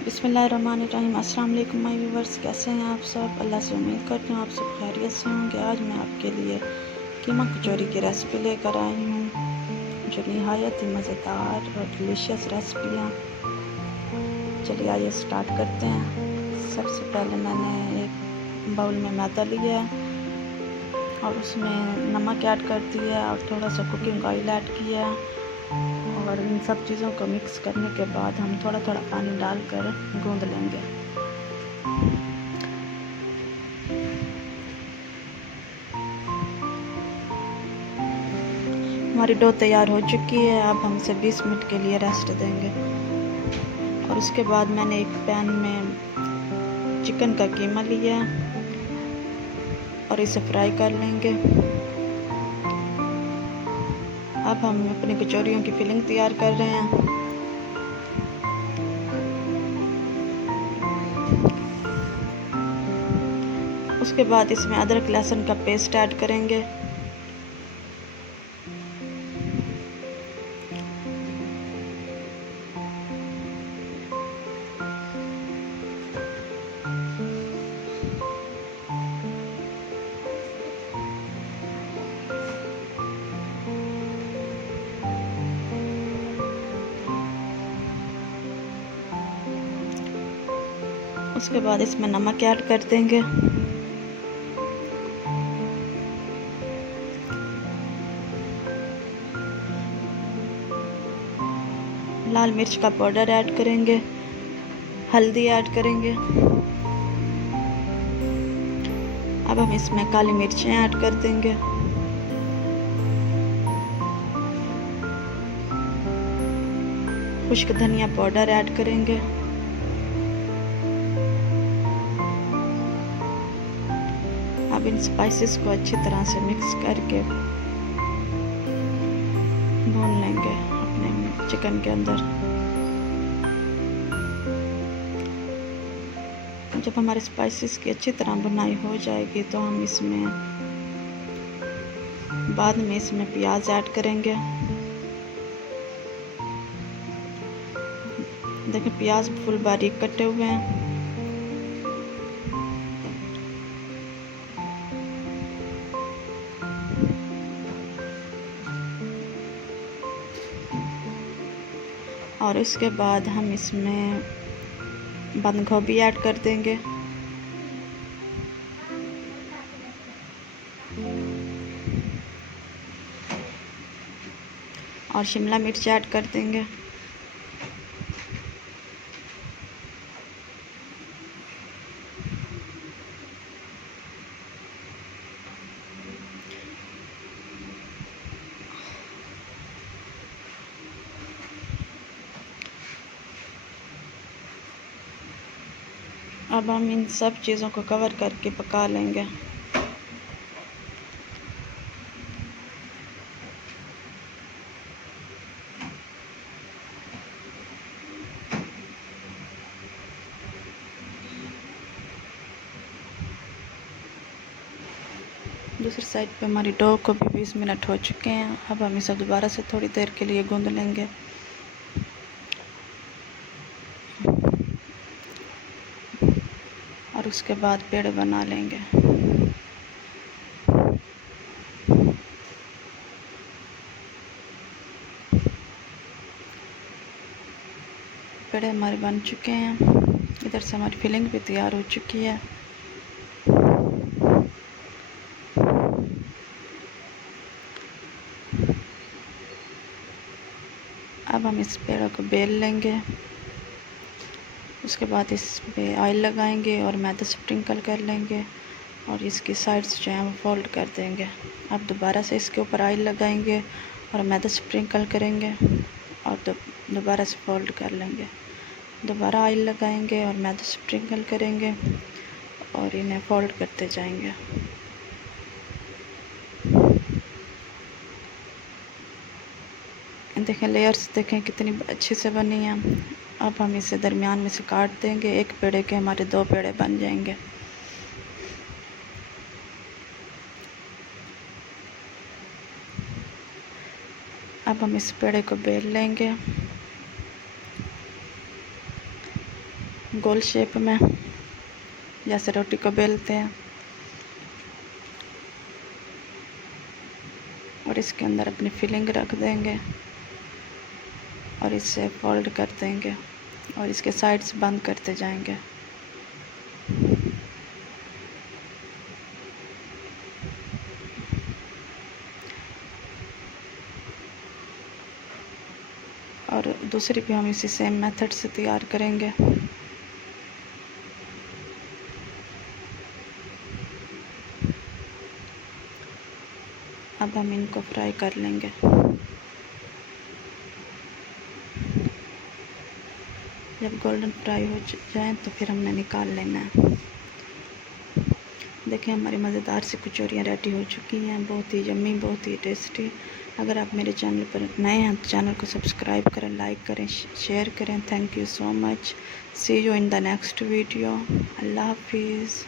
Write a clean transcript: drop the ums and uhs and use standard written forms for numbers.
बिस्मिल्लाहिर्रहमानिर्रहीम। अस्सलाम वालेकुम माय व्यूवर्स, कैसे हैं आप सब। अल्लाह से उम्मीद करती हूँ आप सब खैरियत से होंगे। आज मैं आपके लिए कीमा कचौरी की रेसिपी लेकर आई हूँ, जो निहायत ही मज़ेदार और डिलीशियस रेसिपियाँ। चलिए आइए स्टार्ट करते हैं। सबसे पहले मैंने एक बाउल में मैदा लिया है और उसमें नमक ऐड कर दिया और थोड़ा सा कुकिंग ऑयल ऐड किया है, और इन सब चीज़ों को मिक्स करने के बाद हम थोड़ा थोड़ा पानी डालकर गूंद लेंगे। हमारी डो तैयार हो चुकी है। अब हम इसे 20 मिनट के लिए रेस्ट देंगे। और उसके बाद मैंने एक पैन में चिकन का कीमा लिया है और इसे फ्राई कर लेंगे। अब हम अपनी कचौरियों की फिलिंग तैयार कर रहे हैं। उसके बाद इसमें अदरक लहसुन का पेस्ट ऐड करेंगे। उसके बाद इसमें नमक ऐड कर देंगे। लाल मिर्च का पाउडर ऐड करेंगे, हल्दी ऐड करेंगे। अब हम इसमें काली मिर्चें ऐड कर देंगे। खुश्क धनिया पाउडर ऐड करेंगे। अब इन स्पाइसेस को अच्छी तरह से मिक्स करके भून लेंगे अपने चिकन के अंदर। जब हमारे स्पाइसेस की अच्छी तरह बुनाई हो जाएगी तो हम इसमें बाद में इसमें प्याज ऐड करेंगे। देखिए प्याज फुल बारीक कटे हुए हैं। और इसके बाद हम इसमें बंद गोभी ऐड कर देंगे। और शिमला मिर्च ऐड कर देंगे। अब हम इन सब चीज़ों को कवर करके पका लेंगे। दूसरी साइड पे हमारी डो को भी 20 मिनट हो चुके हैं। अब हम इसे दोबारा से थोड़ी देर के लिए गूंद लेंगे। और उसके बाद पेड़े बना लेंगे। पेड़े हमारे बन चुके हैं। इधर से हमारी फिलिंग भी तैयार हो चुकी है। अब हम इस पेड़ों को बेल लेंगे। उसके बाद इस पे ऑयल लगाएंगे और मैदा स्प्रिंकल कर लेंगे और इसकी साइड्स जो हैं वो फोल्ड कर देंगे। अब दोबारा से इसके ऊपर ऑयल लगाएंगे और मैदा स्प्रिंकल करेंगे और दोबारा से फोल्ड कर लेंगे। दोबारा ऑयल लगाएंगे और मैदा स्प्रिंकल करेंगे और इन्हें फोल्ड करते जाएंगे। देखें लेयर्स देखें कितनी अच्छी से बनी हैं। अब हम इसे दरमियान में से काट देंगे। एक पेड़े के हमारे 2 पेड़े बन जाएंगे। अब हम इस पेड़े को बेल लेंगे। गोल शेप में, जैसे रोटी को बेलते हैं, और इसके अंदर अपनी फिलिंग रख देंगे और इसे फोल्ड कर देंगे और इसके साइड्स बंद करते जाएंगे। और दूसरी भी हम इसी सेम मेथड से तैयार करेंगे। अब हम इनको फ्राई कर लेंगे। जब गोल्डन फ्राई हो जाए तो फिर हमने निकाल लेना है। देखिए हमारी मज़ेदार सी कचौरियाँ रेडी हो चुकी हैं, बहुत ही यम्मी, बहुत ही टेस्टी। अगर आप मेरे चैनल पर नए हैं तो चैनल को सब्सक्राइब करें, लाइक करें, शेयर करें। Thank you so much. See you in the next video. Allah हाफिज़।